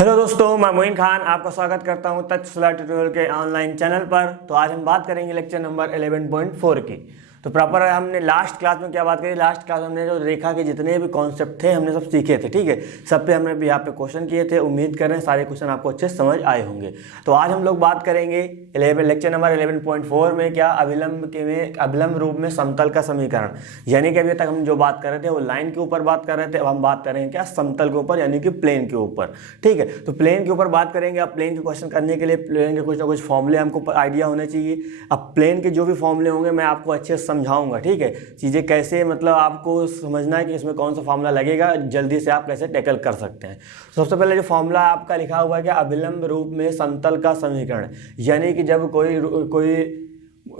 Hello दोस्तों, मैं मोइन खान आपका स्वागत करता हूं तक्षशिला ट्यूटोरियल के ऑनलाइन चैनल पर। तो आज हम बात करेंगे लेक्चर नंबर 11.4 की। तो प्रॉपर हमने लास्ट क्लास में क्या बात करी? लास्ट क्लास में हमने जो रेखा के जितने भी कॉन्सेप्ट थे हमने सब सीखे थे, ठीक है। सब पे हमने भी यहाँ पे क्वेश्चन किए थे। उम्मीद कर रहे हैं सारे क्वेश्चन आपको अच्छे समझ आए होंगे। तो आज हम लोग बात करेंगे लेक्चर नंबर 11.4 में क्या अभिलंब रूप में समतल का समीकरण। यानी कि अभी तक हम जो बात कर रहे थे वो लाइन के ऊपर बात कर रहे थे, अब हम बात करेंगे क्या समतल के ऊपर, यानी कि प्लेन के ऊपर, ठीक है। तो प्लेन के ऊपर बात करेंगे। अब प्लेन के क्वेश्चन करने के लिए प्लेन के कुछ ना कुछ फॉर्मूले हमको आइडिया होने चाहिए। अब प्लेन के जो भी फॉर्मूले होंगे मैं आपको अच्छे से समझाऊंगा, ठीक है। चीज़ें कैसे, मतलब आपको समझना है कि इसमें कौन सा फॉर्मूला लगेगा, जल्दी से आप कैसे टैकल कर सकते हैं। सबसे पहले जो फॉर्मूला आपका लिखा हुआ है कि अभिलंब रूप में समतल का समीकरण, यानी कि जब कोई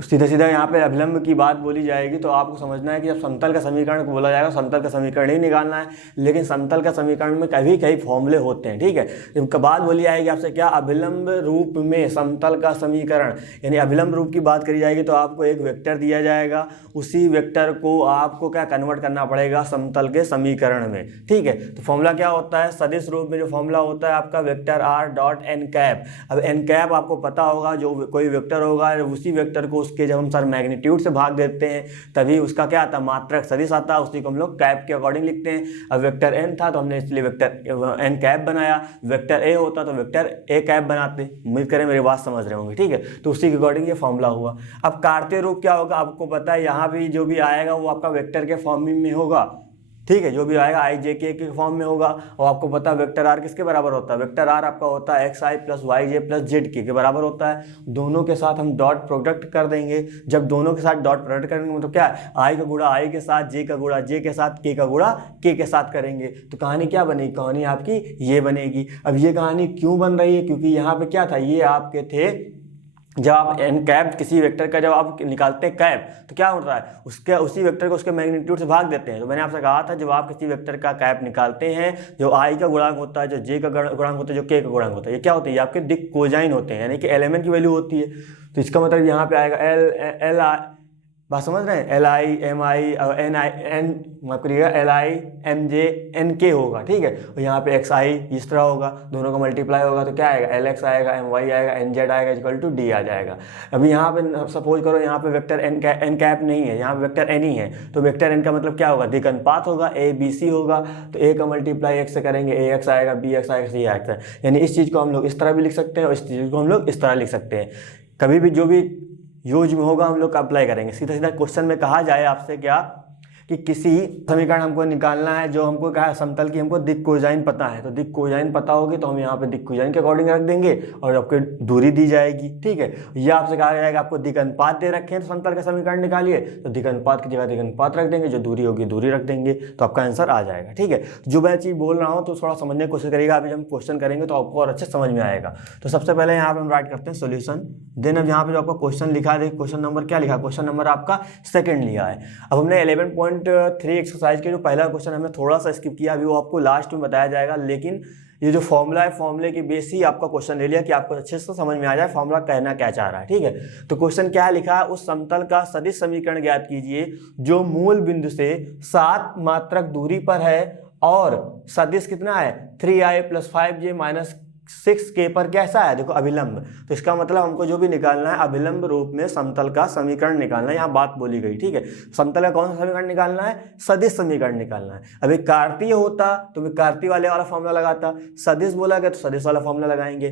सीधा सीधा यहाँ पे अभिलंब की बात बोली जाएगी तो आपको समझना है कि जब समतल का समीकरण को बोला जाएगा, समतल का समीकरण ही निकालना है। लेकिन समतल का समीकरण में कभी कई फॉर्मूले होते हैं, ठीक है। जब बात बोली जाएगी आपसे क्या अभिलंब रूप में समतल का समीकरण, यानी अभिलंब रूप की बात करी जाएगी तो आपको एक वेक्टर दिया जाएगा, उसी वेक्टर को आपको क्या कन्वर्ट करना पड़ेगा समतल के समीकरण में, ठीक है। तो फॉर्मूला क्या होता है? सदिश रूप में जो फॉर्मूला होता है आपका vector R dot N cap. अब एन कैप आपको पता होगा, जो कोई वेक्टर होगा उसी वेक्टर को उसके जब हम सर मैग्नीट्यूड से भाग देते हैं तभी उसका क्या आता है? मात्रक सदिश आता है। उसी को हम लोग कैप के अकॉर्डिंग लिखते हैं। अब वेक्टर एन था तो हमने इसलिए वेक्टर एन कैप बनाया। वेक्टर ए होता तो वेक्टर ए कैप बनाते। उम्मीद करें मेरी बात समझ रहे होंगे, ठीक है। तो उसी के अकॉर्डिंग ये फॉर्मूला हुआ। अब कार्तीय रूप क्या होगा आपको पता है, यहाँ भी जो भी आएगा वो आपका वेक्टर के फॉर्म में होगा, ठीक है। जो भी आएगा आई जे के फॉर्म में होगा। और आपको पता है वेक्टर आर किसके बराबर होता है? वेक्टर आर आपका होता है एक्स आई प्लस वाई जे प्लस जेड के बराबर होता है। दोनों के साथ हम डॉट प्रोडक्ट कर देंगे। जब दोनों के साथ डॉट प्रोडक्ट करेंगे मतलब क्या है? आई का गुणा आई के साथ, जे का गुणा जे के साथ, के का गुणा के साथ करेंगे। तो कहानी क्या बनेगी? कहानी आपकी ये बनेगी। अब ये कहानी क्यों बन रही है? क्योंकि यहाँ पे क्या था, ये आपके थे जब आप एन कैप किसी वेक्टर का जब आप निकालते हैं कैप तो क्या होता है? उसके उसी वेक्टर को उसके मैग्नीट्यूड से भाग देते हैं। तो मैंने आपसे कहा था जब आप किसी वेक्टर का कैप निकालते हैं, जो आई का गुणांक होता है, जो जे का गुणांक होता है, जो के का गुणांक होता है, ये क्या होता है? ये आपके दिक कोजाइन होते हैं, यानी कि एलिमेंट की वैल्यू होती है। तो इसका मतलब यहाँ पे आएगा एल आई, बात समझ रहे हैं? एल आई एम आई और एन आई एन माफ करिएगा, L I M J N K होगा, ठीक है। और यहाँ पे एक्स आई इस तरह होगा, दोनों का मल्टीप्लाई होगा तो क्या आएगा? एल एक्स आएगा, एम वाई आएगा, एन जेड आएगा इक्वल टू डी आ जाएगा। अभी यहाँ पे सपोज करो यहाँ पे वेक्टर एन कैप नहीं है, यहाँ पे वेक्टर एन ही है। तो वेक्टर एन का मतलब क्या होगा? दिक अनुपात होगा, ए बी सी होगा। तो ए का मल्टीप्लाई एक्स से करेंगे, ए एक्स आएगा, बी एक्स आएगा, सी एक्स है। यानी इस चीज़ को हम लोग इस तरह भी लिख सकते हैं और इस चीज़ को हम लोग इस तरह लिख सकते हैं। कभी भी जो भी यूज में होगा हम लोग अप्लाई करेंगे। सीधा सीधा क्वेश्चन में कहा जाए आपसे क्या कि किसी समीकरण हमको निकालना है, जो हमको कहा समतल की हमको दिक कोजाइन पता है। तो दिक कोजाइन पता होगी तो हम यहाँ पे दिक कोजाइन के अकॉर्डिंग रख देंगे और आपको दूरी दी जाएगी, ठीक है। ये आपसे कहा जाएगा आपको दिक अनुपात दे रखे हैं तो समतल का समीकरण निकालिए, तो दिक अनुपात की जगह दिक अनुपात रख देंगे, जो दूरी होगी दूरी रख देंगे, तो आपका आंसर आ जाएगा, ठीक है। जो मैं चीज़ बोल रहा हूँ तो थोड़ा समझने की कोशिश करिएगा। अभी हम क्वेश्चन करेंगे तो आपको और अच्छे समझ में आएगा। तो सबसे पहले यहाँ पे हम राइट करते हैं सोल्यूशन। देन अब यहाँ पे जो आपका क्वेश्चन लिखा है, क्वेश्चन नंबर क्या लिखा है? क्वेश्चन नंबर आपका सेकंड लिया है। अब हमने 11.3 एक्सरसाइज के जो पहला क्वेश्चन हमने थोड़ा सा स्किप किया, अभी वो आपको लास्ट में बताया जाएगा। लेकिन ये जो फॉर्मूला है, फॉर्मूले की बेस ही आपका क्वेश्चन ले लिया कि आपको अच्छे से समझ में आ जाए फॉर्मूला कहना क्या चाह रहा है, ठीक है। तो क्वेश्चन क्या लिखा है? उस समतल का सदिश समीकरण ज्ञात कीजिए जो मूल बिंदु से 7 मात्रक दूरी पर है और सदिश कितना है? 3i + 5j - 6k पर कैसा है? देखो अभिलंब। तो इसका मतलब हमको जो भी निकालना है अभिलंब रूप में समतल का समीकरण निकालना है। यहाँ बात बोली गई, ठीक है। समतल का कौन सा समीकरण निकालना है? सदिश समीकरण निकालना है। अभी कार्तीय होता तो मैं कार्तीय वाले वाला फॉर्मूला लगाता, सदिश बोला गया तो सदिश वाला फॉर्मूला लगाएंगे।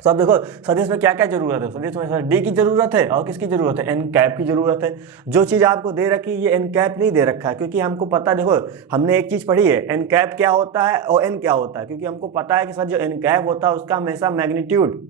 तो अब देखो सदिश में क्या क्या जरूरत है? सदिश में सर डी की जरूरत है और किसकी जरूरत है? एन कैप की जरूरत है। जो चीज़ आपको दे रखी है ये एन कैप नहीं दे रखा है, क्योंकि हमको पता, देखो हमने एक चीज़ पढ़ी है एन कैप क्या होता है और एन क्या होता है। क्योंकि हमको पता है कि सर जो एन कैप होता है उसका हमेशा मैग्नीट्यूड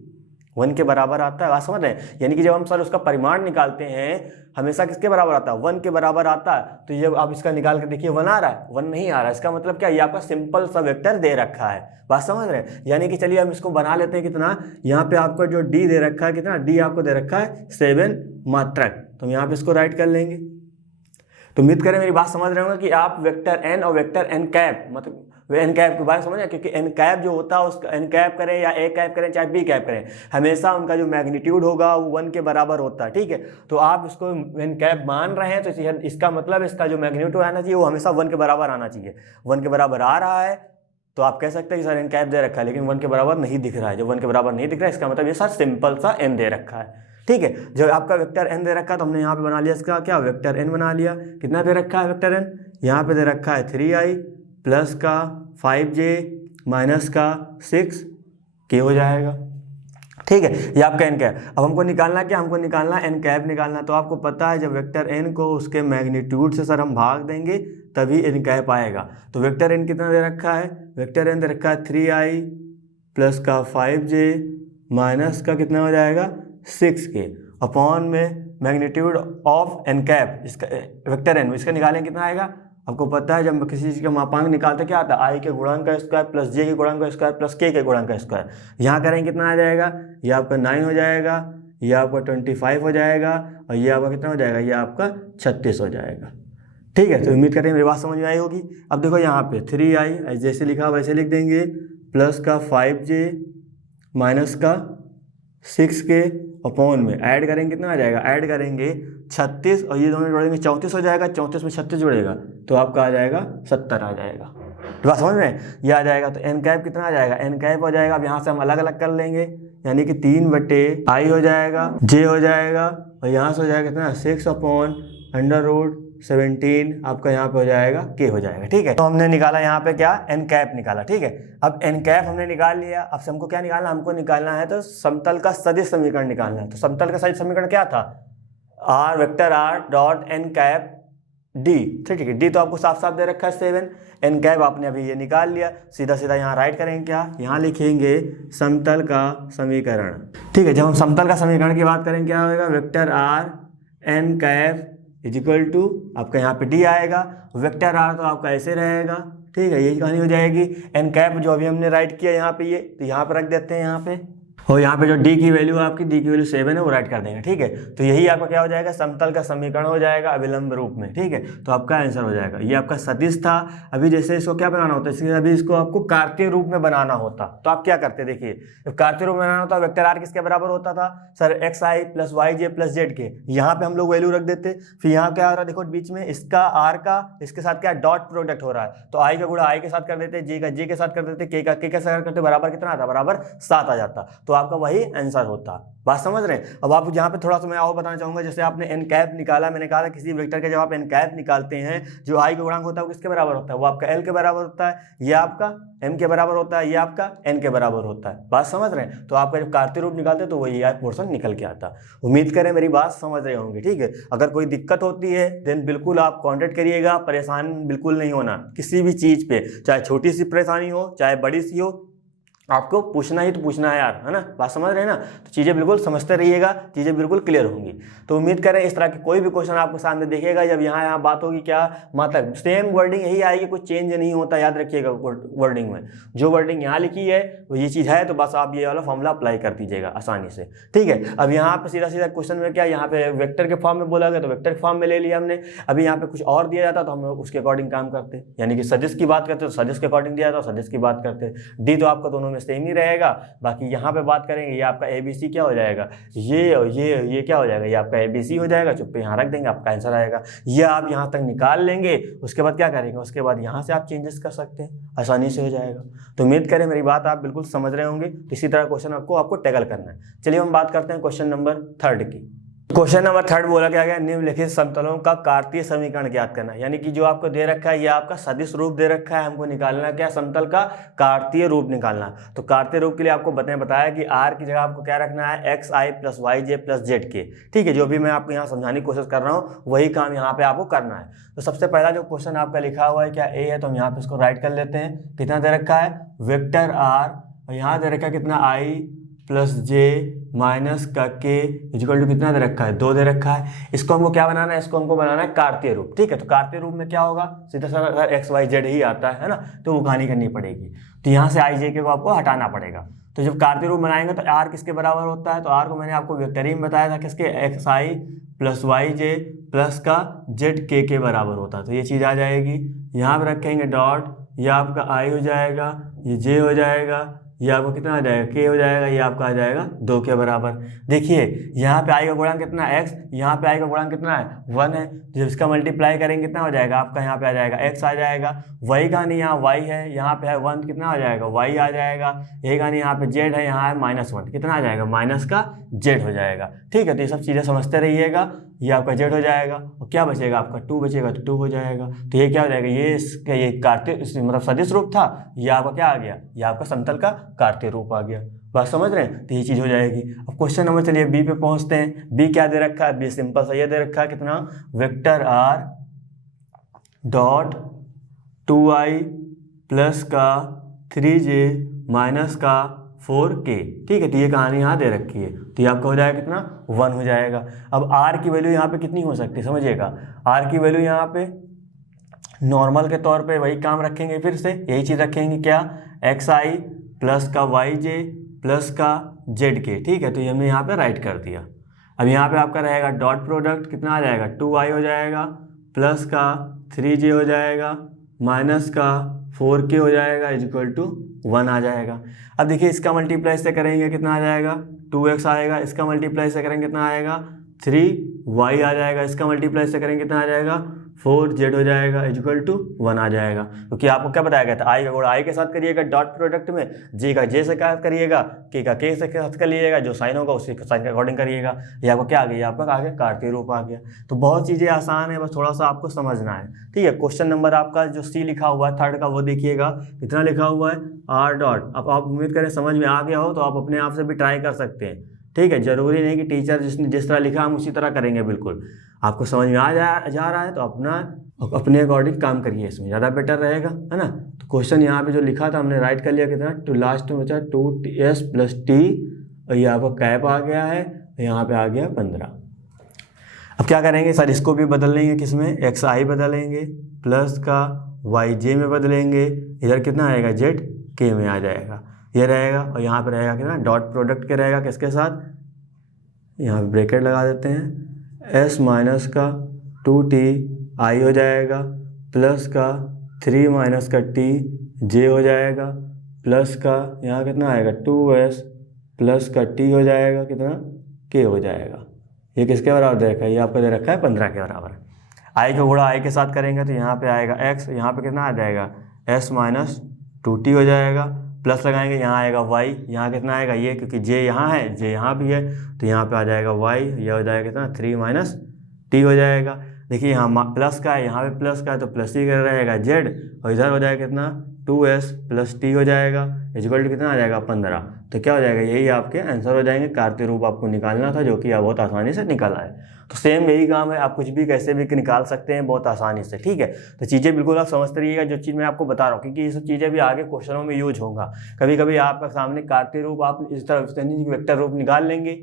1 के बराबर आता है। बात समझ रहे हैं? यानी कि जब हम सर उसका परिमाण निकालते हैं हमेशा किसके बराबर आता है? 1 के बराबर आता है। तो ये आप इसका निकाल के देखिए 1 आ रहा है, 1 नहीं आ रहा है। इसका मतलब क्या? ये आपका सिंपल सा वेक्टर दे रखा है। बात समझ रहे हैं? यानी कि चलिए हम इसको बना लेते हैं। कितना यहाँ पे आपका जो डी दे रखा है, कितना डी आपको दे रखा है? 7 मात्रक। तो हम यहाँ पे इसको राइट कर लेंगे। तो उम्मीद करें मेरी बात समझ रहे होंगे कि आप वेक्टर एन और वेक्टर एन कैप, मतलब एन कैप के बारे में समझें। क्योंकि एन कैप जो होता है उसका एन कैप करें या ए कैप करें चाहे बी कैप करें, हमेशा उनका जो मैग्नीट्यूड होगा वो 1 के बराबर होता है, ठीक है। तो आप इसको एन कैप मान रहे हैं तो इसका मतलब इसका जो मैग्नीट्यूड आना चाहिए वो हमेशा 1 के बराबर आना चाहिए। 1 के बराबर आ रहा है तो आप कह सकते हैं कि सर एन कैप दे रखा है लेकिन 1 के बराबर नहीं दिख रहा है। जब 1 के बराबर नहीं दिख रहा है इसका मतलब ये सर सिंपल सा n दे रखा है। ठीक है, जब आपका वेक्टर n दे रखा है तो हमने यहाँ पे बना लिया इसका क्या, वेक्टर n बना लिया। कितना दे रखा है वेक्टर n, यहाँ पे दे रखा है 3i प्लस का 5j माइनस का 6k हो जाएगा। ठीक है, ये आपका एन कैप। अब हमको निकालना क्या, हमको निकालना एन कैप निकालना। तो आपको पता है जब वेक्टर एन को उसके मैग्नीट्यूड से सर हम भाग देंगे तभी एन कैप आएगा। तो वेक्टर एन कितना दे रखा है, वेक्टर एन दे रखा है 3i प्लस का 5j माइनस का कितना हो जाएगा 6k अपॉन में मैग्नीट्यूड ऑफ एन कैप, इसका वेक्टर एन, इसका निकालेंगे कितना आएगा। आपको पता है जब किसी चीज़ का मापांक निकालते क्या आता है, आई के गुणांक का स्क्वायर प्लस जे के गुणांक का स्क्वायर प्लस के गुणांक का स्क्वायर। यहाँ करेंगे कितना आ जाएगा, ये आपका 9 हो जाएगा, ये आपका 25 हो जाएगा और ये आपका कितना हो जाएगा, ये आपका 36 हो जाएगा। ठीक है, तो उम्मीद करें मेरी बात समझ में आई होगी। अब देखो यहाँ पे 3i जैसे लिखा वैसे लिख देंगे प्लस का 5j माइनस का 6k अपॉन में ऐड करेंगे कितना आ जाएगा, ऐड करेंगे 36 और ये दोनों जोड़ेंगे 34 हो जाएगा, 34 में 36 जुड़ेगा तो आपका आ जाएगा 70 आ जाएगा। तो बात समझ में ये आ जाएगा। तो एन कैप कितना आ जाएगा, एन कैप हो जाएगा। अब यहाँ से हम अलग अलग कर लेंगे यानी कि 3/i हो जाएगा, j हो जाएगा और यहाँ से हो जाएगा कितना 6/√17 आपका यहाँ पे हो जाएगा k हो जाएगा। ठीक है, तो हमने निकाला यहाँ पे क्या, एन कैप निकाला। ठीक है, अब एन कैप हमने निकाल लिया। अब हमको क्या निकालना, हमको निकालना है तो समतल का सदिश समीकरण निकालना है। तो समतल का सदिश समीकरण क्या था, r vector r dot N cap d। ठीक है, d तो आपको साफ साफ दे रखा है 7, एन कैप आपने अभी ये निकाल लिया। सीधा सीधा यहाँ राइट करेंगे क्या, यहाँ लिखेंगे समतल का समीकरण। ठीक है, जब हम समतल का समीकरण की बात करेंगे क्या होगा, vector r N cap is equal to आपका यहाँ पे d आएगा, वेक्टर r तो आपका ऐसे रहेगा। ठीक है, यही कहानी हो जाएगी। एन कैप जो अभी हमने राइट किया यहाँ पे, ये तो यहाँ पे रख देते हैं यहाँ पे, और यहाँ पे जो d की वैल्यू आपकी, d की वैल्यू 7 है वो राइट कर देंगे। ठीक है, तो यही आपका क्या हो जाएगा, समतल का समीकरण हो जाएगा अविलंब रूप में। ठीक है, तो आपका आंसर हो जाएगा। ये आपका सदिश था। अभी जैसे इसको क्या बनाना होता है, इसलिए अभी इसको आपको कार्तीय रूप में बनाना होता तो आप क्या करते, देखिए जब कार्तीय रूप में बनाना होता वेक्टर आर किसके बराबर होता था सर, xi प्लस वाई जे प्लस जेड के। यहाँ पे हम लोग वैल्यू रख देते, फिर यहाँ क्या हो रहा है देखो बीच में इसका आर का इसके साथ क्या डॉट प्रोडक्ट हो रहा है, तो आई का गुणा आई के साथ कर देते, जे का जे के साथ कर देते, के का के के साथ करते, बराबर कितना आता, बराबर 7 आ जाता। तो आपका वही आंसर होता। बात समझ रहे हैं। अब आप यहाँ पे थोड़ा सा मैं और बताना चाहूंगा, जैसे आपने एन कैप निकाला, मैंने कहा था किसी वेक्टर के जब आप एन कैप निकालते हैं जो आई का गुणांक होता है वो किसके बराबर होता है, वो आपका एल के बराबर होता है, ये आपका एम के बराबर होता है, ये आपका एन के बराबर होता है। बात समझ रहे हैं। तो आपका जब कार्तीय रूप निकालते हैं तो वही पोर्शन निकल के आता। उम्मीद करें मेरी बात समझ रहे होंगे। ठीक है, अगर कोई दिक्कत होती है देन बिल्कुल आप कॉन्टेक्ट करिएगा, परेशान बिल्कुल नहीं होना किसी भी चीज़ पे, चाहे छोटी सी परेशानी हो चाहे बड़ी सी हो, आपको पूछना ही तो पूछना है यार, है ना। बात समझ रहे हैं ना। तो चीज़ें बिल्कुल समझते रहिएगा, चीज़ें बिल्कुल क्लियर होंगी। तो उम्मीद करें इस तरह की कोई भी क्वेश्चन आपको सामने देखेगा, जब यहाँ बात होगी क्या मतलब सेम वर्डिंग यही आएगी, कुछ चेंज नहीं होता। याद रखिएगा वर्डिंग में जो वर्डिंग यहाँ लिखी है वो ये चीज़ है, तो बस आप ये वाला फॉर्मूला अप्लाई कर दीजिएगा आसानी से। ठीक है, अब यहाँ पे सीधा सीधा क्वेश्चन में क्या, यहाँ पे वेक्टर के फॉर्म में बोला गया तो वेक्टर के फॉर्म में ले लिया हमने। अभी यहाँ पे कुछ और दिया जाता तो हम उसके अकॉर्डिंग काम करते, यानी कि सदिश की बात करते तो सदिश के अकॉर्डिंग दिया जाता, सदिश की बात करते। डी तो आपका दोनों में सेम ही रहेगा। बाकी यहाँ पे बात करेंगे, ये आपका ABC क्या हो जाएगा, ये क्या हो जाएगा, ये आपका ABC हो जाएगा। चुप्पे यहाँ रख देंगे, आपका आंसर आएगा। ये आप यहाँ तक निकाल लेंगे, उसके बाद क्या करेंगे, उसके बाद यहाँ से आप चेंजेस कर सकते हैं, आसानी से हो जाएगा। तो उम्मीद करें मेरी बात आप बिल्कुल समझ रहे होंगे। इसी तरह क्वेश्चन आपको टैकल करना है। चलिए हम बात करते हैं क्वेश्चन नंबर 3 की। क्वेश्चन नंबर 3 बोला क्या गया, निम्नलिखित समतलों का कार्तीय समीकरण ज्ञात करना। यानी कि जो आपको दे रखा है ये आपका सदिश रूप दे रखा है, हमको निकालना क्या, समतल का कार्तीय रूप निकालना। तो कार्तीय रूप के लिए आपको बताया कि आर की जगह आपको क्या रखना है, xi प्लस वाई जे प्लस जेड के। ठीक है, जो भी मैं आपको यहाँ समझाने की कोशिश कर रहा हूँ वही काम यहाँ पे आपको करना है। तो सबसे पहला जो क्वेश्चन आपका लिखा हुआ है क्या ए है, तो हम यहाँ पे इसको राइट कर लेते हैं। कितना दे रखा है, वेक्टर आर, और यहाँ दे रखा है कितना आई प्लस जे माइनस का के इक्वल टू कितना दे रखा है, 2 दे रखा है। इसको हमको क्या बनाना है, इसको हमको बनाना है कार्तीय रूप। ठीक है, तो कार्तीय रूप में क्या होगा, सीधा साधा अगर एक्स वाई जेड ही आता है ना, तो वो कहानी करनी पड़ेगी। तो यहाँ से आई जे के को आपको हटाना पड़ेगा। तो जब कार्तीय रूप बनाएंगे तो आर किसके बराबर होता है, तो आर को मैंने आपको वेक्टर ही में बताया था किसके, एक्स आई प्लस वाई जे प्लस का जेड के बराबर होता है। तो ये चीज़ आ जाएगी, यहाँ पर रखेंगे डॉट, ये आपका आई हो जाएगा, ये जे हो जाएगा, ये आपको कितना आ जाएगा, k हो जाएगा, ये आपका आ जाएगा 2 के बराबर। देखिए यहाँ पे i का गुणांक कितना है, x, यहाँ पे i का गुणांक कितना है, 1 है। जब इसका मल्टीप्लाई करेंगे कितना हो जाएगा आपका, यहाँ पे आ जाएगा x आ जाएगा। y का नहीं, यहाँ y है, यहाँ पे है 1, कितना हो जाएगा y आ जाएगा। a का नहीं, यहाँ पे z है, यहाँ है -1, कितना आ जाएगा, माइनस का z हो जाएगा। ठीक है, तो ये सब चीज़ें समझते रहिएगा। ये आपका z हो जाएगा और क्या बचेगा आपका 2 बचेगा, तो 2 हो जाएगा। तो ये क्या हो जाएगा, ये इसका ये कार्तीय मतलब सदिश रूप था, ये आपका क्या आ गया, ये आपका समतल का कार्तीय रूप आ गया। बात समझ रहे हैं, तो ये चीज़ हो जाएगी। अब क्वेश्चन नंबर चलिए बी पे पहुंचते हैं। बी क्या दे रखा है, बी सिंपल सा ये दे रखा है कितना, vector r dot 2i plus का 3j माइनस का 4k। ठीक है, तो ये कहानी यहाँ दे रखी है, तो ये आपका हो जाएगा कितना, 1 हो जाएगा। अब r की वैल्यू यहाँ पे कितनी हो सकती है समझिएगा, r की वैल्यू यहाँ पे नॉर्मल के तौर पे वही काम रखेंगे, फिर से यही चीज़ रखेंगे, क्या, xi प्लस का yj प्लस का zk। ठीक है, तो ये हमने यहाँ पे राइट कर दिया। अब यहाँ पे आपका रहेगा डॉट प्रोडक्ट, कितना आ जाएगा, 2i हो जाएगा प्लस का 3j हो जाएगा माइनस का 4k हो जाएगा इक्वल टू 1 आ जाएगा। अब देखिए इसका मल्टीप्लाई से करेंगे कितना आ जाएगा, 2x आएगा। इसका मल्टीप्लाई से करेंगे कितना आएगा, 3y आ जाएगा। इसका मल्टीप्लाई से करेंगे कितना आ जाएगा, 4z हो जाएगा इक्वल टू 1 आ जाएगा। क्योंकि आपको क्या बताया गया था, आई का गुणा आई के साथ करिएगा डॉट प्रोडक्ट में, जे का जे से क्या करिएगा, के का के से साथ कर लीजिएगा, जो साइन होगा उसी साइन के अकॉर्डिंग करिएगा। ये आपको क्या आ गया, आपका आ गया कार्तीय रूप आ गया। तो बहुत चीज़ें आसान है, बस थोड़ा सा आपको समझना है। ठीक है, क्वेश्चन नंबर आपका जो सी लिखा हुआ है थर्ड का, वो देखिएगा कितना लिखा हुआ है, r डॉट। अब आप उम्मीद करें समझ में आ गया हो, तो आप अपने आप से भी ट्राई कर सकते हैं। ठीक है, जरूरी नहीं कि टीचर जिसने जिस तरह लिखा हम उसी तरह करेंगे, बिल्कुल आपको समझ में आ जा रहा है तो अपने अकॉर्डिंग काम करिए, इसमें ज़्यादा बेटर रहेगा, है ना। तो क्वेश्चन यहाँ पे जो लिखा था हमने राइट कर लिया कितना, टू लास्ट में बचा 2s प्लस t, और ये आपका कैप आ गया है, यहाँ पे आ गया 15। अब क्या करेंगे सर, इसको भी बदल लेंगे, किसमें, xi बदलेंगे प्लस का yj में बदलेंगे, इधर कितना आएगा zk में आ जाएगा, ये रहेगा। और यहाँ पे रहेगा कितना, डॉट प्रोडक्ट के रहेगा किसके साथ, यहाँ पे ब्रैकेट लगा देते हैं, s माइनस का 2t i हो जाएगा प्लस का 3 माइनस का t j हो जाएगा प्लस का यहाँ कितना आएगा 2s प्लस का t हो जाएगा कितना, k हो जाएगा। ये किसके बराबर दे रखा है, ये आपको दे रखा है 15 के बराबर। i का गुणा i के साथ करेंगे तो यहाँ पे आएगा x, यहाँ पे कितना आ जाएगा s माइनस 2t हो जाएगा, प्लस लगाएंगे यहाँ आएगा y, यहाँ कितना आएगा ये, क्योंकि j यहाँ है j यहाँ भी है, तो यहाँ पे आ जाएगा y, ये हो जाएगा कितना 3 माइनस t हो जाएगा। देखिए यहाँ प्लस का है, यहाँ पे प्लस का है तो प्लस ही कर रहेगा z, और इधर हो जाएगा कितना 2s प्लस t हो जाएगा इक्वल टू कितना आ जाएगा 15। तो क्या हो जाएगा, यही आपके आंसर हो जाएंगे। कार्तीय रूप आपको निकालना था, जो कि आप बहुत आसानी से निकाला है। तो सेम यही काम है, आप कुछ भी कैसे भी निकाल सकते हैं बहुत आसानी से। ठीक है, तो चीज़ें बिल्कुल आप समझते रहिएगा जो चीज़ मैं आपको बता रहा हूँ, क्योंकि ये सब चीज़ें भी आगे क्वेश्चनों में यूज होगा। कभी कभी आपका सामने कार्तीय रूप आप इस तरह वेक्टर रूप निकाल लेंगे,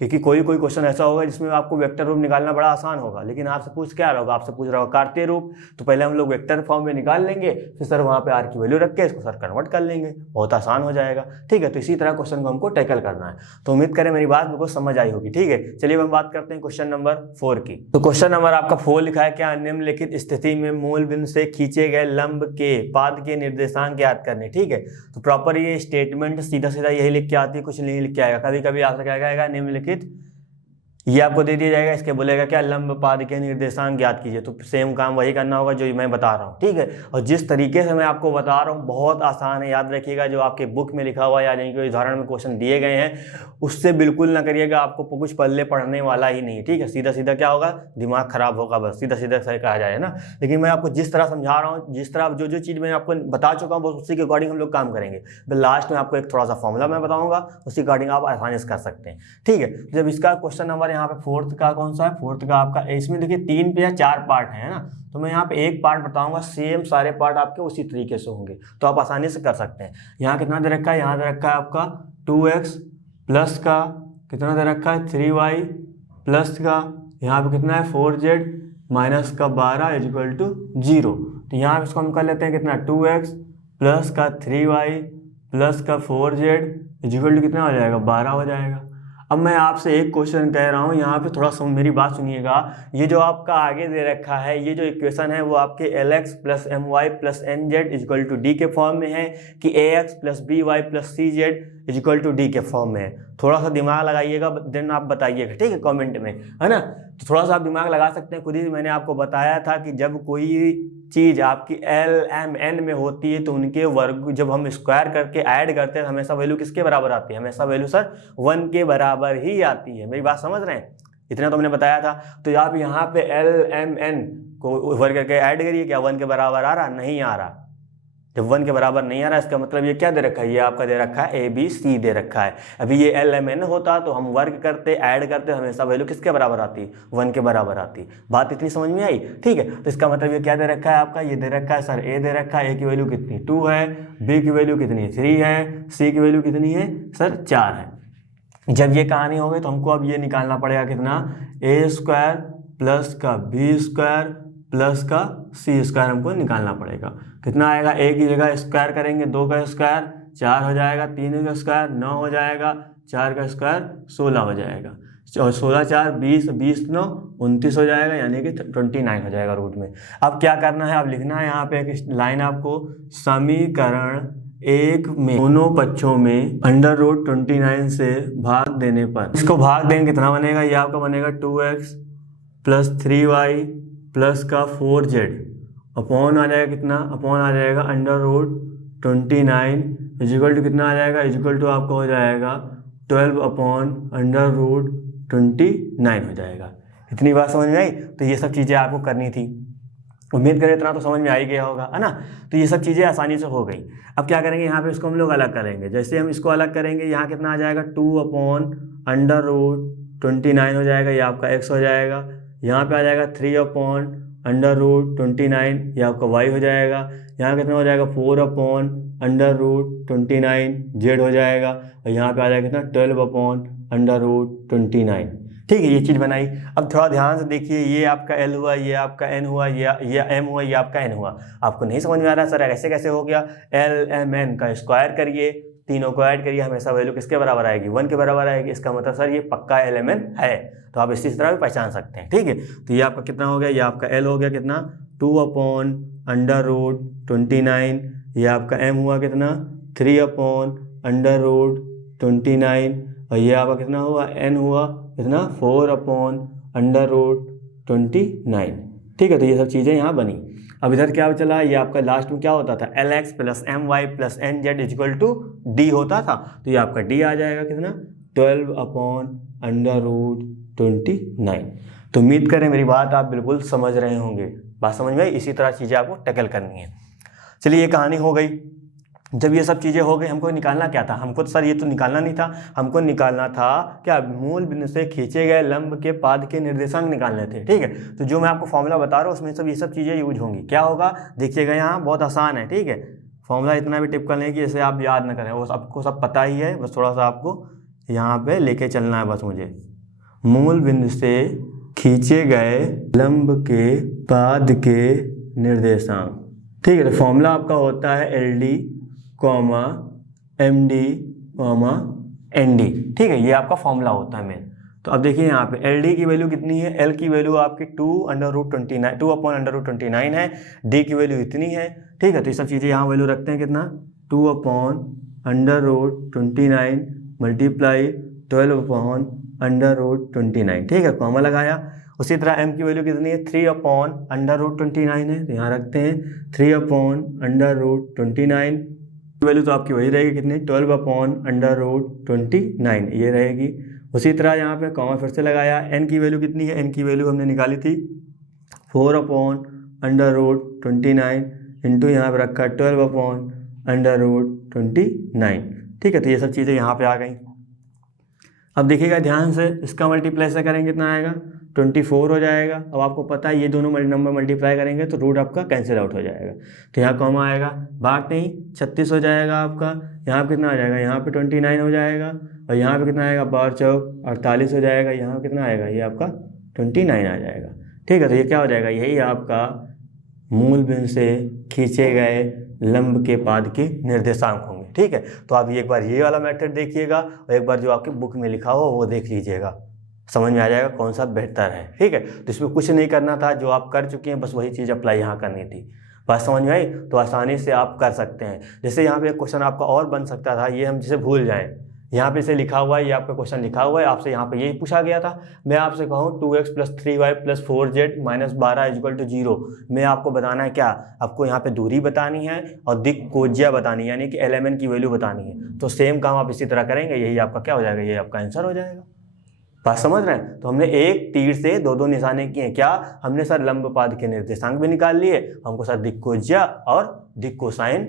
क्योंकि कोई क्वेश्चन ऐसा होगा जिसमें आपको वेक्टर रूप निकालना बड़ा आसान होगा, लेकिन आपसे पूछ क्या रहा होगा, आपसे पूछ रहा होगा कार्तीय रूप, तो पहले हम लोग वेक्टर फॉर्म में निकाल लेंगे, फिर सर वहाँ पे आर की वैल्यू रख के इसको सर कन्वर्ट कर लेंगे, बहुत आसान हो जाएगा। ठीक है, तो इसी तरह क्वेश्चन को हमको टैकल करना है। तो उम्मीद करें मेरी बात बिल्कुल समझ आई होगी। ठीक है, चलिए हम बात करते हैं क्वेश्चन नंबर 4 की। तो क्वेश्चन नंबर आपका 4 लिखा है, क्या निम्नलिखित स्थिति में मूल बिंदु से खींचे गए लंब के पाद के निर्देशांक ज्ञात करने। ठीक है, तो प्रॉपर ये स्टेटमेंट सीधा सीधा यही लिख के आती है, कुछ नहीं लिख के आएगा। कभी कभी आपसे क्या आएगा, निम्नलिखित, ये आपको दे दिया जाएगा, इसके बोलेगा क्या, लंब पाद के निर्देशांक ज्ञात कीजिए। तो सेम काम वही करना होगा जो मैं बता रहा हूँ। ठीक है, और जिस तरीके से मैं आपको बता रहा हूँ बहुत आसान है, याद रखिएगा। जो आपके बुक में लिखा हुआ है या जिनके उदाहरण में क्वेश्चन दिए गए हैं उससे बिल्कुल ना करिएगा, आपको कुछ पल्ले पढ़ने वाला ही नहीं। ठीक है, सीधा सीधा क्या होगा, दिमाग खराब होगा, बस सीधा सीधा सही कहा जाए ना। लेकिन मैं आपको जिस तरह समझा रहा हूँ, जिस तरह जो चीज़ मैं आपको बता चुका हूँ, बस उसी के अकॉर्डिंग हम लोग काम करेंगे। लास्ट में आपको एक थोड़ा सा फॉर्मूला मैं बताऊँगा, उसी अकॉर्डिंग आप आसानी से कर सकते हैं। ठीक है, जब इसका क्वेश्चन नंबर यहाँ पे 4th का कौन सा है, 4th का आपका, इसमें देखिए 3 या 4 पार्ट है ना, तो मैं यहाँ पे एक पार्ट बताऊंगा, सेम सारे पार्ट आपके उसी तरीके से होंगे, तो आप आसानी से कर सकते हैं। यहाँ कितना दे रखा है, यहाँ दे रखा है आपका 2x प्लस का कितना दे रखा है 3y प्लस का यहाँ पे कितना है 4z माइनस का 12 इक्वल टू 0। तो यहाँ इसको हम कर लेते हैं कितना 2x प्लस का 3y प्लस का 4z इक्वल टू कितना हो जाएगा 12 हो जाएगा। अब मैं आपसे एक क्वेश्चन कह रहा हूँ, यहाँ पे थोड़ा मेरी बात सुनिएगा। ये जो आपका आगे दे रखा है, ये जो इक्वेशन है वो आपके LX plus MY plus NZ equal to D के फॉर्म में है कि AX plus BY plus CZ equal to D के फॉर्म में है। थोड़ा सा दिमाग लगाइएगा, देन आप बताइएगा, ठीक है, कमेंट में, है ना। तो थोड़ा सा आप दिमाग लगा सकते हैं खुद ही। मैंने आपको बताया था कि जब कोई चीज़ आपकी LMN में होती है तो उनके वर्ग जब हम स्क्वायर करके ऐड करते हैं हमेशा वैल्यू किसके बराबर आती है? हमेशा वैल्यू सर 1 के बराबर ही आती है। मेरी बात समझ रहे हैं? इतना तो हमने बताया था। तो आप यहाँ पे LMN को वर्ग करके ऐड करिए, क्या 1 के बराबर आ रहा? नहीं आ रहा। जब 1 के बराबर नहीं आ रहा इसका मतलब ये क्या दे रखा है? ये आपका दे रखा है ABC दे रखा है। अभी ये LMN होता तो हम वर्ग करते ऐड करते हमेशा वैल्यू किसके बराबर आती? 1 के बराबर आती। बात इतनी समझ में आई? ठीक है। तो इसका मतलब ये क्या दे रखा है आपका? ये दे रखा है सर A दे रखा है। A की वैल्यू कितनी? 2 है। B की वैल्यू कितनी? 3 है। C की वैल्यू कितनी है सर? 4 है। जब ये कहानी हो गई तो हमको अब ये निकालना पड़ेगा कितना? A स्क्वायर प्लस का B स्क्वायर प्लस का C स्क्वायर हमको निकालना पड़ेगा। कितना आएगा? A की जगह स्क्वायर करेंगे 2 का स्क्वायर 4 हो जाएगा, 3 का स्क्वायर 9 हो जाएगा, 4 का स्क्वायर 16 हो जाएगा, और 16 4 20, 20 9 29 हो जाएगा, यानी कि 29 हो जाएगा रूट में। अब क्या करना है? अब लिखना है यहाँ पे एक लाइन आपको, समीकरण 1 में दोनों पक्षों में √29 से भाग देने पर, इसको भाग देंगे कितना बनेगा? ये आपका बनेगा 2x प्लस 3y प्लस का 4z अपॉन आ जाएगा कितना? अपॉन आ जाएगा √29 इजिकल टू कितना आ जाएगा? इजिकल टू आपका हो जाएगा 12 अपॉन √29 हो जाएगा। इतनी बात समझ में आई? तो ये सब चीज़ें आपको करनी थी। उम्मीद करें इतना तो समझ में आ ही गया होगा, है ना। तो ये सब चीज़ें आसानी से हो गई। अब क्या करेंगे? यहाँ पे इसको हम लोग अलग करेंगे। जैसे हम इसको अलग करेंगे, यहाँ कितना आ जाएगा? 2 अपॉन √29 हो जाएगा, ये आपका x हो जाएगा। यहाँ पे आ जाएगा 3 अपॉन √29, ये आपका y हो जाएगा। यहाँ कितना हो जाएगा? 4 अपॉन √29 z हो जाएगा, और यहाँ पे आ जाएगा कितना? 12 अपॉन √29। ठीक है, ये चीज़ बनाई। अब थोड़ा ध्यान से देखिए, ये आपका L हुआ, ये आपका N हुआ, ये M हुआ, ये आपका N हुआ। आपको नहीं समझ में आ रहा सर ऐसे कैसे हो गया? LMN का स्क्वायर करिए, तीनों को ऐड करिए, हमेशा वैल्यू किसके बराबर आएगी? 1 के बराबर आएगी। इसका मतलब सर ये पक्का LMN है। तो आप इसी तरह भी पहचान सकते हैं। ठीक है, तो ये आपका कितना हो गया? ये आपका L हो गया कितना? 2 अपॉन √29। ये आपका M हुआ कितना? 3 अपॉन √29, और ये आपका कितना हुआ? N हुआ कितना? 4 अपॉन √29। ठीक है, तो ये सब चीज़ें यहाँ बनी। अब इधर क्या चला? ये आपका लास्ट में क्या होता था? LX plus MY plus NZ equal to D होता था। तो ये आपका D आ जाएगा कितना? 12 अपॉन √29। तो उम्मीद करें मेरी बात आप बिल्कुल समझ रहे होंगे। बात समझ में आई? इसी तरह चीज़ें आपको टैकल करनी है। चलिए, ये कहानी हो गई। जब ये सब चीज़ें हो गई, हमको निकालना क्या था? हमको तो सर ये तो निकालना नहीं था, हमको निकालना था क्या? मूल बिंदु से खींचे गए लंब के पाद के निर्देशांक निकालने थे। ठीक है, तो जो मैं आपको फॉर्मूला बता रहा हूँ उसमें सब ये सब चीज़ें यूज होंगी। क्या होगा देखिएगा, यहाँ बहुत आसान है। ठीक है, फॉर्मूला इतना भी टिपिकल नहीं कि जैसे आप याद ना करें, वो आपको सब पता ही है, बस थोड़ा सा आपको यहाँ पर लेके चलना है बस मुझे। मूल बिंदु से खींचे गए लंब के पाद के निर्देशांक। ठीक है, तो फॉर्मूला आपका होता है LD, MD, ND। ठीक है, ये आपका फॉर्मूला होता है मेन। तो अब देखिए यहाँ पे LD की वैल्यू कितनी है? L की वैल्यू आपकी 2 अपॉन √29 है। D की वैल्यू इतनी है। ठीक है, तो ये सब चीज़ें यहाँ वैल्यू रखते हैं कितना? 2 अपॉन √29 मल्टीप्लाई 12 अपॉन √29। ठीक है, कॉमा लगाया। उसी तरह M की वैल्यू कितनी है? 3 अपॉन √29 है, तो यहाँ रखते हैं 3 अपॉन √29। वैल्यू तो आपकी वही रहेगी कितनी? 12 अपॉन √29 ये रहेगी। उसी तरह यहाँ पे कॉमा फिर से लगाया। N की वैल्यू कितनी है? N की वैल्यू हमने निकाली थी 4 अपॉन √29 इंटू यहाँ पे रखा 12 अपॉन √29। ठीक है, तो ये सब चीज़ें यहाँ पे आ गई। अब देखिएगा ध्यान से, इसका मल्टीप्लाई से करेंगे कितना आएगा? 24 हो जाएगा। अब आपको पता है ये दोनों नंबर मल्टीप्लाई करेंगे तो रूट आपका कैंसिल आउट हो जाएगा। तो यहाँ कॉमा आएगा, बात नहीं 36 हो जाएगा आपका। यहाँ पे कितना आ जाएगा? यहाँ पे 29 हो जाएगा, और यहाँ पे कितना आएगा? 12 चौक 48 हो जाएगा। यहाँ कितना आएगा? ये आपका 29 आ जाएगा। ठीक है, तो ये क्या हो जाएगा? यही आपका मूल बिंदु से खींचे गए लंब के पाद के निर्देशांक होंगे। ठीक है। तो आप एक बार ये वाला मेथड देखिएगा और एक बार जो आपकी बुक में लिखा हो वो देख लीजिएगा, समझ में आ जाएगा कौन सा बेहतर है, ठीक है। तो इसमें कुछ नहीं करना था, जो आप कर चुके हैं बस वही चीज़ अप्लाई यहाँ करनी थी। बात समझ में आई? तो आसानी से आप कर सकते हैं। जैसे यहाँ पे एक क्वेश्चन आपका और बन सकता था, ये हम जिसे भूल जाएं, यहाँ पे से लिखा हुआ है, ये आपका क्वेश्चन लिखा हुआ है, आपसे यहाँ पे यही पूछा गया था। मैं आपसे कहूँ 2x + 3y + 4z - 12 = 0, मैं आपको बताना है क्या, आपको यहाँ पे दूरी बतानी है और दिक् कोज्या बतानी है, यानी कि LMN की वैल्यू बतानी है। तो सेम काम आप इसी तरह करेंगे, यही आपका क्या हो जाएगा, ये आपका आंसर हो जाएगा। बात समझ रहे हैं? तो हमने एक तीर से दो निशाने किए हैं। क्या हमने सर लंबपाद के निर्देशांक भी निकाल लिए, हमको सर दिक् कोज्या और दिक् कोसाइन,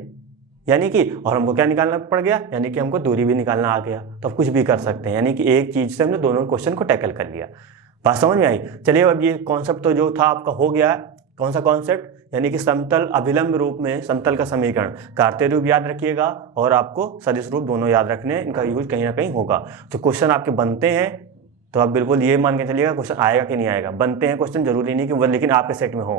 यानी कि और हमको क्या निकालना पड़ गया, यानी कि हमको दूरी भी निकालना आ गया। तो अब कुछ भी कर सकते हैं, यानी कि एक चीज से हमने दोनों क्वेश्चन को टैकल कर लिया। बात समझ में आई? चलिए अब ये कॉन्सेप्ट तो जो था आपका हो गया। कौन सा कॉन्सेप्ट? यानी कि समतल अभिलंब रूप में समतल का समीकरण, कार्तीय रूप याद रखिएगा और आपको सदिश रूप दोनों याद रखने, इनका यूज कहीं ना कहीं होगा। तो क्वेश्चन आपके बनते हैं तो आप बिल्कुल ये मान के चलिएगा क्वेश्चन आएगा कि नहीं आएगा। बनते हैं क्वेश्चन, जरूरी नहीं कि वो लेकिन आपके सेट में हो।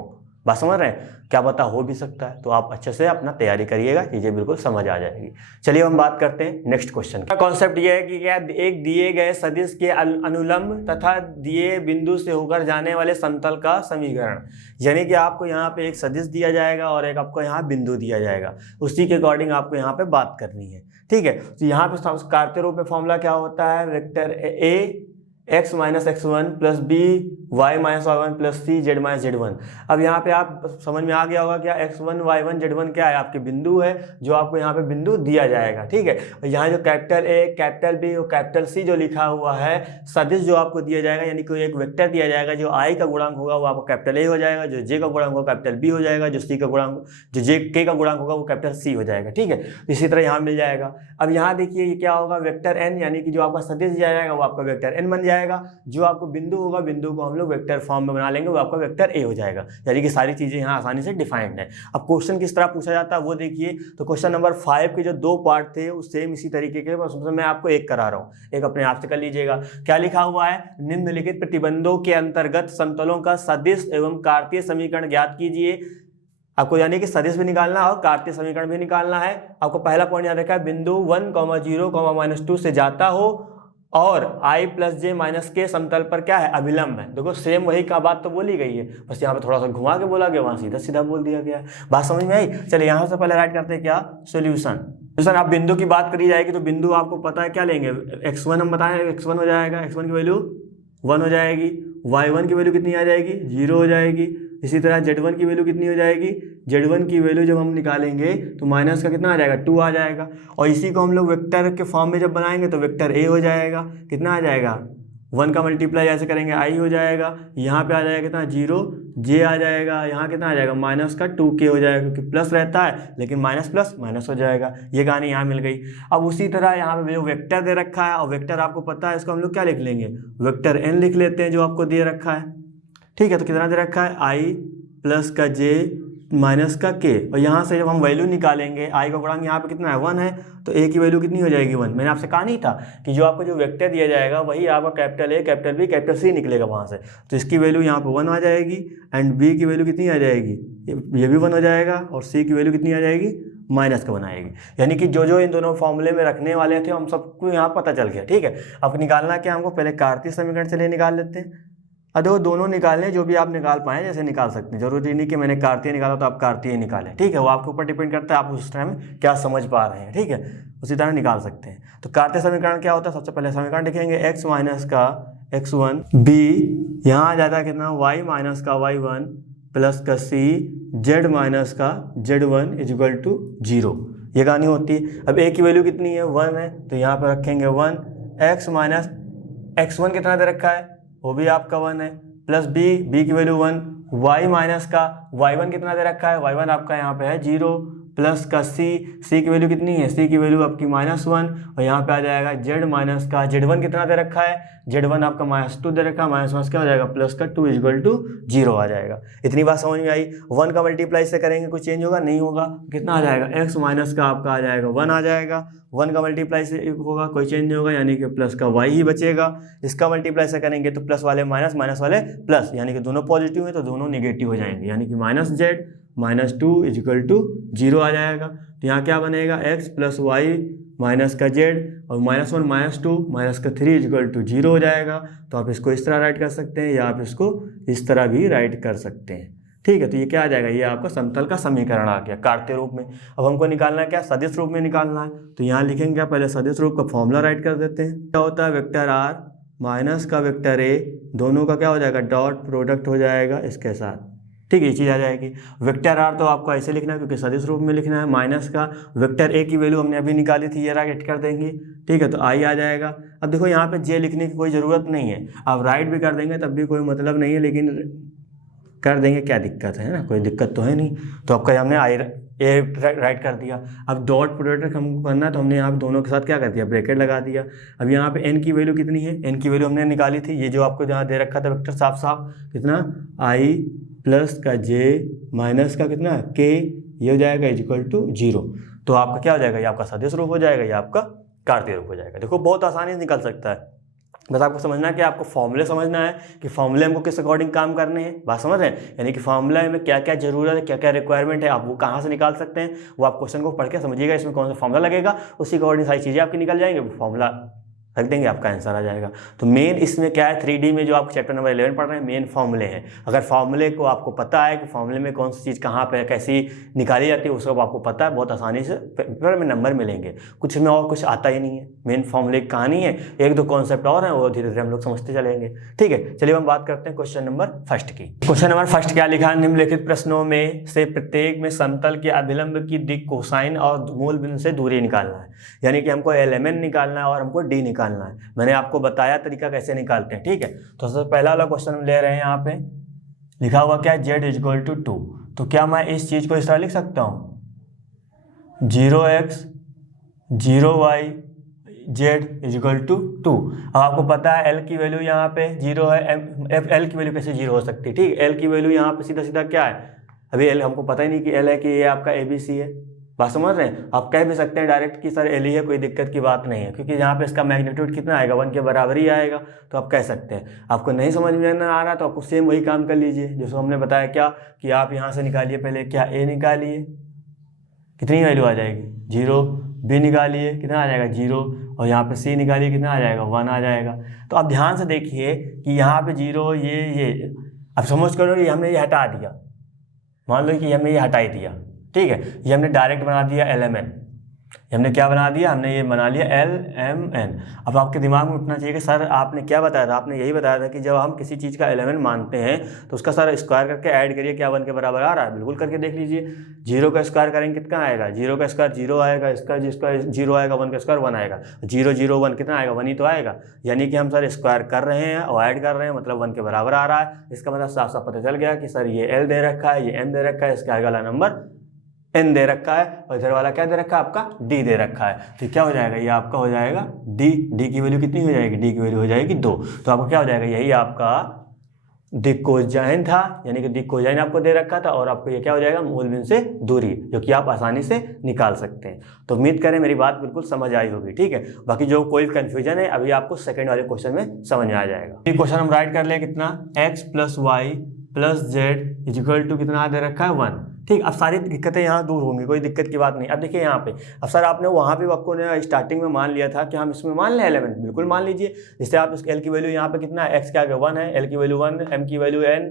बात समझ रहे हैं? क्या पता हो भी सकता है। तो आप अच्छे से अपना तैयारी करिएगा, चीजें बिल्कुल समझ आ जाएगी। चलिए हम बात करते हैं नेक्स्ट क्वेश्चन का। कॉन्सेप्ट ये है कि क्या एक दिए गए सदिश के अनुलंब तथा दिए बिंदु से होकर जाने वाले समतल का समीकरण, यानी कि आपको यहाँ पे एक सदिश दिया जाएगा और एक आपको यहाँ बिंदु दिया जाएगा, उसी के अकॉर्डिंग आपको यहाँ पे बात करनी है, ठीक है। तो यहाँ पे कार्तीय रूप में फॉर्मूला क्या होता है, vector A x - x1 + b y - y1 + c z - z1। अब यहाँ पे आप समझ में आ गया होगा क्या x1 y1 z1 क्या है, आपके बिंदु है, जो आपको यहाँ पे बिंदु दिया जाएगा, ठीक है। और यहाँ जो कैपिटल A कैपिटल B और कैपिटल C जो लिखा हुआ है, सदिश जो आपको दिया जाएगा, यानी कोई एक वेक्टर दिया जाएगा, जो I का गुणांक होगा वो आपको कैपिटल A हो जाएगा, जो J का गुणांक होगा कैपिटल B हो जाएगा, जो C का गुणांक जो K का गुणांक होगा वो कैपिटल C हो जाएगा, ठीक है। इसी तरह यहाँ मिल जाएगा। अब यहाँ देखिए ये क्या होगा, वेक्टर n, यानी कि जो आपका सदिश दिया जाएगा वो आपका वेक्टर n बन जाएगा। जो आपको बिंदु होगा, बिंदु को हम लोग वेक्टर फॉर्म में बना लेंगे, वो आपका वेक्टर A हो जाएगा। यानी कि सारी चीजें यहाँ आसानी से डिफाइंड है। अब क्वेश्चन किस तरह पूछा जाता है वो देखिए। तो क्वेश्चन नंबर 5 के जो 2 पार्ट थे उस सेम इसी तरीके के, बस मैं आपको एक करा रहा हूँ, एक अपने आप से कर लीजिएगा। क्या लिखा हुआ है, निम्नलिखित प्रतिबंधों के अंतर्गत समतलों का सदिश एवं कार्तीय समीकरण ज्ञात कीजिए। आपको यानी कि सदिश भी निकालना और कार्तीय समीकरण भी निकालना है। आपको पहला पॉइंट याद रखा है, बिंदु 1, 0, -2 से जाता हो और I + J - K समतल पर क्या है, अभिलंब है। देखो सेम वही का बात तो बोली गई है, बस यहाँ पे थोड़ा सा घुमा के बोला गया, वहां सीधा सीधा बोल दिया गया। बात समझ में आई? चलिए यहाँ से पहले राइट करते हैं क्या, सोल्यूशन। आप बिंदु की बात करी जाएगी तो बिंदु आपको पता है क्या लेंगे, x1 हम बताएं, x1 हो जाएगा, x1 की वैल्यू 1 हो जाएगी, y1 की वैल्यू कितनी आ जाएगी, 0 हो जाएगी। इसी तरह z1 की वैल्यू कितनी हो जाएगी, z1 की वैल्यू जब हम निकालेंगे तो माइनस का कितना आ जाएगा, 2 आ जाएगा। और इसी को हम लोग वेक्टर के फॉर्म में जब बनाएंगे तो वेक्टर A हो जाएगा, कितना आ जाएगा, 1 का मल्टीप्लाई ऐसे करेंगे I हो जाएगा, यहाँ पे आ जाएगा कितना 0, J आ जाएगा, यहाँ कितना आ जाएगा -2K हो जाएगा, क्योंकि प्लस रहता है लेकिन माइनस प्लस माइनस हो जाएगा। ये कहानी यहाँ मिल गई। अब उसी तरह यहाँ पे जो वेक्टर दे रखा है, और वेक्टर आपको पता है, इसको हम लोग क्या लिख लेंगे, वेक्टर n लिख लेते हैं जो आपको दे रखा है, ठीक है। तो कितना दे रखा है, I + का J - K, और यहाँ से जब हम वैल्यू निकालेंगे, I का गुणांक यहाँ पे कितना है, 1 है, तो A की वैल्यू कितनी हो जाएगी, 1। मैंने आपसे कहा नहीं था कि जो आपको जो वेक्टर दिया जाएगा वही आपका capital A capital B capital C निकलेगा वहाँ से। तो इसकी वैल्यू यहाँ पे 1 आ जाएगी, एंड B की वैल्यू कितनी आ जाएगी, ये भी 1 हो जाएगा, और C की वैल्यू कितनी आ जाएगी, माइनस का बनाएगी। यानी कि जो जो इन दोनों फॉर्मूले में रखने वाले थे हम सबको यहाँ पता चल गया, ठीक है। अब निकालना क्या, हमको पहले कार्तीय समीकरण से निकाल लेते हैं। अब देखो दोनों निकालने, जो भी आप निकाल पाएँ जैसे निकाल सकते हैं, जरूरी नहीं कि मैंने कार्तीय निकाला तो आप कार्तीय निकालें, ठीक है। वो आपके ऊपर डिपेंड करता है आप उस टाइम क्या समझ पा रहे हैं, ठीक है, उसी तरह निकाल सकते हैं। तो कार्तीय समीकरण क्या होता है, सबसे पहले समीकरण लिखेंगे, x - का x1 b, यहाँ आ जाता है कितना, y - का y1 + का c, z - का z1 = 0। ये कहानी होती है। अब a की वैल्यू कितनी है, 1 है, तो यहाँ पर रखेंगे 1, x - x1 कितना दे रखा है, वो भी आपका 1 है, प्लस b की वैल्यू 1, y - का y1 कितना दे रखा है, y1 आपका यहाँ पे है 0, प्लस का c की वैल्यू कितनी है, c की वैल्यू आपकी -1, और यहाँ पे आ जाएगा z - का z1 कितना दे रखा है, z1 आपका -2 दे रखा है, माइनस क्या हो जाएगा, प्लस का 2 = 0 आ जाएगा। इतनी बात समझ में आई। 1 का मल्टीप्लाई से करेंगे कुछ चेंज होगा, नहीं होगा, कितना आ जाएगा, x - का आपका आ जाएगा 1 आ जाएगा, 1 का मल्टीप्लाई से होगा कोई चेंज नहीं होगा, यानी कि प्लस का y ही बचेगा। इसका मल्टीप्लाई से करेंगे तो प्लस वाले माइनस, माइनस वाले प्लस, यानी कि दोनों पॉजिटिव है तो दोनों नेगेटिव हो जाएंगे, यानी कि -z - 2 = 0 आ जाएगा। तो यहाँ क्या बनेगा, x प्लस वाई माइनस का z और -1 -2 -3 इक्वल टू 0 हो जाएगा। तो आप इसको इस तरह राइट कर सकते हैं या आप इसको इस तरह भी राइट कर सकते हैं। ठीक है, तो ये क्या आ जाएगा, ये आपका समतल का समीकरण आ गया कार्तीय रूप में। अब हमको निकालना है क्या, सदिश रूप में निकालना है। तो यहाँ लिखेंगे क्या, पहले सदिश रूप का फॉर्मूला राइट कर देते हैं। क्या होता है, वेक्टर r माइनस का वेक्टर a, दोनों का क्या हो जाएगा, डॉट प्रोडक्ट हो जाएगा इसके साथ। ठीक है, ये चीज़ आ जाएगी। वेक्टर आर तो आपको ऐसे लिखना है क्योंकि सदिश रूप में लिखना है। माइनस का वेक्टर ए की वैल्यू हमने अभी निकाली थी, ये राइट कर देंगे। ठीक है, तो आई आ जाएगा। अब देखो यहाँ पे जे लिखने की कोई ज़रूरत नहीं है, आप राइट भी कर देंगे तब भी कोई मतलब नहीं है, लेकिन कर देंगे, क्या दिक्कत है ना, कोई दिक्कत तो है नहीं। तो आपका हमने आई ए राइट कर दिया। अब डॉट प्रोडक्ट हमको करना है तो हमने यहाँ पे दोनों के साथ क्या कर दिया, ब्रैकेट लगा दिया। अब यहाँ पे एन की वैल्यू कितनी है, एन की वैल्यू हमने निकाली थी, ये जो आपको जहाँ दे रखा था वेक्टर साफ साफ, कितना आई प्लस का जे माइनस का कितना के, ये हो जाएगा इक्वल टू 0। तो आपका क्या हो जाएगा, ये आपका सदिश रूप हो जाएगा, ये आपका कार्तीय रूप हो जाएगा। देखो बहुत आसानी से निकल सकता है, बस आपको समझना है कि आपको फॉर्मूले समझना है कि फॉर्मूले हमको किस अकॉर्डिंग काम करने हैं, बात समझ रहे हैं। यानी कि फॉर्मूला में क्या क्या जरूरत है, क्या क्या रिक्वायरमेंट है, आप वो कहाँ से निकाल सकते हैं, वो आप क्वेश्चन को पढ़ के समझिएगा, इसमें कौन सा फॉर्मूला लगेगा, उसी अकॉर्डिंग सारी चीज़ें आपकी निकल जाएंगे, वो फॉर्मूला रख देंगे, आपका आंसर आ जाएगा। तो मेन इसमें क्या है, 3D में जो आप चैप्टर नंबर 11 पढ़ रहे हैं, मेन फॉर्मूले हैं। अगर फॉर्मूले को आपको पता है कि फॉर्मूले में कौन सी चीज़ कहाँ पे कैसी निकाली जाती है, वो सब आपको पता है, बहुत आसानी से पेपर में नंबर मिलेंगे। कुछ में और कुछ आता ही नहीं है, मेन फॉर्मूले की कहानी है, एक दो कॉन्सेप्ट और हैं, वो धीरे धीरे हम लोग समझते चलेंगे। ठीक है, चलिए हम बात करते हैं क्वेश्चन नंबर फर्स्ट की। क्वेश्चन नंबर फर्स्ट क्या लिखा है, निम्नलिखित प्रश्नों में से प्रत्येक में समतल के अभिलंब की दिक् कोसाइन और मूल बिंदु से दूरी निकालना है। यानी कि हमको LMN निकालना है और हमको D निकालना है। मैंने आपको बताया तरीका कैसे निकालते हैं। ठीक है, तो सबसे पहला वाला क्वेश्चन हम ले रहे हैं, यहाँ पे लिखा हुआ क्या है, z इक्वल टू 2। तो क्या मैं इस चीज को इस तरह लिख सकता हूँ, 0x 0y z equal to 2। अब आपको पता है l की वैल्यू यहाँ पे 0 है, l की वैल्यू कैसे 0 हो सकती है। ठीक है, l की वैल्यू यहाँ पे सीधा सीधा क्या है, अभी l हमको पता ही नहीं कि l है कि ये आपका ABC है, बात समझ रहे हैं। आप कह भी सकते हैं डायरेक्ट कि सर एल ही है, कोई दिक्कत की बात नहीं है, क्योंकि यहाँ पे इसका मैग्नीट्यूड कितना आएगा, 1 के बराबर ही आएगा। तो आप कह सकते हैं। आपको नहीं समझ में आ रहा तो आपको सेम वही काम कर लीजिए जैसे हमने बताया, क्या कि आप यहाँ से निकालिए, पहले क्या ए निकालिए, कितनी वैल्यू आ जाएगी 0, बी निकालिए कितना आ जाएगा 0, और यहाँ पे सी निकालिए कितना आ जाएगा 1 आ जाएगा। तो आप ध्यान से देखिए कि यहाँ पे 0 ये अब समझ करो ये हमने ये हटा दिया, मान लो कि हमने ये हटा ही दिया। ठीक है, ये हमने डायरेक्ट बना दिया LMN, हमने क्या बना दिया, हमने ये बना लिया LMN। अब आपके दिमाग में उठना चाहिए कि सर आपने क्या बताया था, आपने यही बताया था कि जब हम किसी चीज़ का LMN मानते हैं तो उसका सर स्क्वायर करके ऐड करिए, क्या 1 के बराबर आ रहा है, बिल्कुल करके देख लीजिए। 0 का स्क्वायर करेंगे कितना आएगा, 0 का स्क्वायर 0 आएगा, इसका जिसका 0 आएगा, 1 का स्क्वायर 1 आएगा, 0 0 1 कितना आएगा, 1 ही तो आएगा। यानी कि हम सर स्क्वायर कर रहे हैं और ऐड कर रहे हैं, मतलब 1 के बराबर आ रहा है। इसका मतलब साफ साफ पता चल गया कि सर ये L दे रखा है, ये M दे रखा है, इसका आगे वाला नंबर N दे रखा है, और इधर वाला क्या दे रखा है, आपका D दे रखा है। तो क्या हो जाएगा, ये आपका हो जाएगा D की वैल्यू कितनी हो जाएगी, D की वैल्यू हो जाएगी 2। तो आपका क्या हो जाएगा, यही आपका दिक् कोसाइन था, यानी कि दिक् कोसाइन आपको दे रखा था, और आपको ये क्या हो जाएगा, मूल बिंदु से दूरी, जो कि आप आसानी से निकाल सकते हैं। तो उम्मीद करें मेरी बात बिल्कुल समझ आई होगी। ठीक है, बाकी जो कोई कंफ्यूजन है अभी आपको सेकंड वाले क्वेश्चन में समझ में आ जाएगा। ये क्वेश्चन हम राइट कर ले, कितना x plus Y plus Z equal to कितना दे रखा है 1। ठीक, अब सारी दिक्कतें यहाँ दूर होंगी, कोई दिक्कत की बात नहीं। अब देखिए यहाँ पे, अब सर आपने वहाँ पे आपको ने स्टार्टिंग में मान लिया था कि हम इसमें मान लें एलिमेंट, बिल्कुल मान लीजिए। जैसे आप इस एल की वैल्यू यहाँ पे कितना है, एक्स के आगे 1 है, एल की वैल्यू 1, एम की वैल्यू n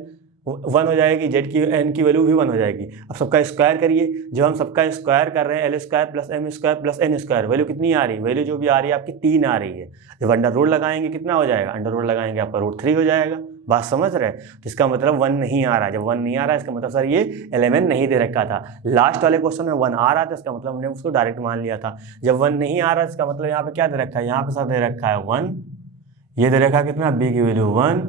1 हो जाएगी, जेड की एन की वैल्यू भी 1 हो जाएगी। अब सबका स्क्वायर करिए, जब हम सबका स्क्वायर कर रहे हैं, L square plus M square plus N square, value कितनी आ रही है, वैल्यू जो भी आ रही है आपकी 3 आ रही है। जब अंडर रूट लगाएंगे कितना हो जाएगा, अंडर रूट लगाएंगे आपका √3 हो जाएगा। बात समझ रहे हैं, तो इसका मतलब 1 नहीं आ रहा है। जब 1 नहीं आ रहा है इसका मतलब सर ये एलिमेंट नहीं दे रखा था। लास्ट वाले क्वेश्चन में 1 आ रहा था, इसका मतलब हमने उसको डायरेक्ट मान लिया था। जब 1 नहीं आ रहा है इसका मतलब यहाँ पे क्या दे रखा है, यहाँ पे सर दे रखा है 1, ये दे रखा है कितना, बी की वैल्यू 1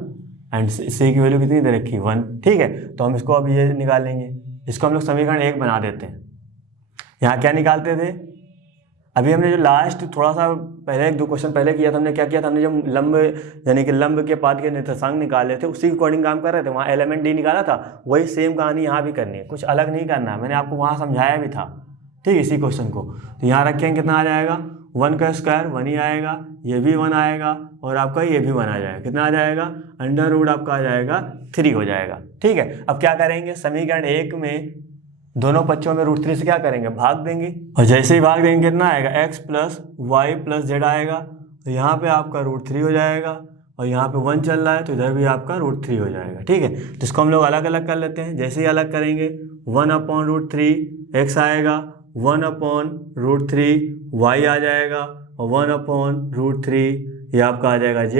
एंड सी की वैल्यू कितनी दे रखी 1। ठीक है, तो हम इसको अब ये निकालेंगे, इसको हम लोग समीकरण 1 बना देते हैं। यहाँ क्या निकालते थे, अभी हमने जो लास्ट थोड़ा सा पहले 1-2 क्वेश्चन पहले किया था, हमने क्या किया था, हमने जब लंब यानी कि लंब के पाद के निर्देशांक निकाले थे उसी के अकॉर्डिंग काम कर रहे थे। वहाँ एलिमेंट डी निकाला था, वही सेम कहानी यहाँ भी करनी है, कुछ अलग नहीं करना है। मैंने आपको वहाँ समझाया भी था। ठीक, इसी क्वेश्चन को तो यहाँ रखेंगे, कितना आ जाएगा, 1 का स्क्वायर 1 ही आएगा, ये भी 1 आएगा, और आपका ये भी 1 आ जाएगा। कितना आ जाएगा, अंडर रूट आपका आ जाएगा 3 हो जाएगा। ठीक है, अब क्या करेंगे, समीकरण 1 में दोनों पक्षों में √3 से क्या करेंगे, भाग देंगे, और जैसे ही भाग देंगे कितना आएगा, x plus Y plus Z आएगा। तो यहाँ पे आपका √3 हो जाएगा, और यहाँ पे 1 चल रहा है तो इधर भी आपका √3 हो जाएगा। ठीक है, तो इसको हम लोग अलग अलग कर लेते हैं। जैसे ही अलग करेंगे 1/√3 x आएगा, 1/√3 y आ जाएगा, और 1/√3 ये आपका आ जाएगा z,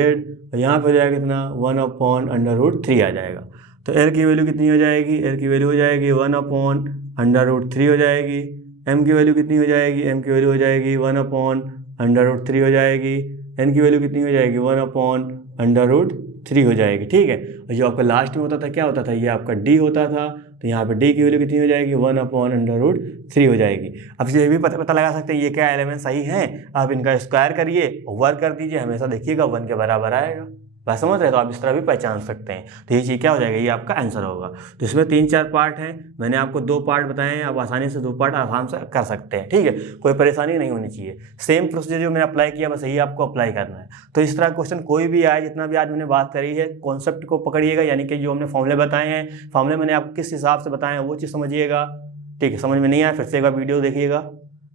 और यहाँ पे हो जाएगा कितना, 1/√3 आ जाएगा। तो l की वैल्यू कितनी हो जाएगी, l की वैल्यू हो जाएगी 1/√3 हो जाएगी। m की वैल्यू कितनी हो जाएगी, m की वैल्यू हो जाएगी 1/√3 हो जाएगी। n की वैल्यू कितनी हो जाएगी, 1/√3 हो जाएगी। ठीक है, और जो आपका लास्ट में होता था क्या होता था, ये आपका d होता था, तो यहाँ पे d की वैल्यू कितनी हो जाएगी, 1/√3 हो जाएगी। अब ये भी पता लगा सकते हैं ये क्या एलिमेंट सही है। आप इनका स्क्वायर करिए और वर्क कर दीजिए, हमेशा देखिएगा 1 के बराबर आएगा। बात समझ रहे, तो आप इस तरह भी पहचान सकते हैं। तो ये चीज़ क्या हो जाएगा, ये आपका आंसर होगा। तो इसमें 3-4 पार्ट हैं, मैंने आपको 2 पार्ट बताए हैं, आप आसानी से 2 पार्ट आराम से कर सकते हैं। ठीक है, कोई परेशानी नहीं होनी चाहिए। सेम प्रोसीजर जो मैंने अप्लाई किया बस यही आपको अप्लाई करना है। तो इस तरह क्वेश्चन कोई भी आए, जितना भी आज मैंने बात करी है, कॉन्सेप्ट को पकड़िएगा, यानी कि जो हमने फॉर्मूले बताए हैं, फॉर्मूले मैंने आपको किस हिसाब से बताए हैं वो चीज़ समझिएगा। ठीक है, समझ में नहीं आया फिर से एक बार वीडियो देखिएगा,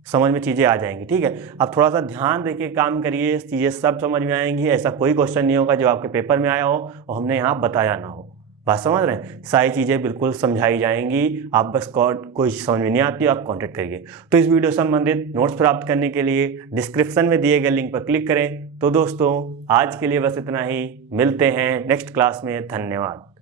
समझ में चीज़ें आ जाएंगी। ठीक है, आप थोड़ा सा ध्यान देके काम करिए, चीज़ें सब समझ में आएंगी। ऐसा कोई क्वेश्चन नहीं होगा जो आपके पेपर में आया हो और हमने यहाँ बताया ना हो। बात समझ रहे हैं, सारी चीज़ें बिल्कुल समझाई जाएंगी। आप बस कोई समझ में नहीं आती आप कॉन्टेक्ट करिए। तो इस वीडियो से संबंधित नोट्स प्राप्त करने के लिए डिस्क्रिप्शन में दिए गए लिंक पर क्लिक करें। तो दोस्तों आज के लिए बस इतना ही, मिलते हैं नेक्स्ट क्लास में। धन्यवाद।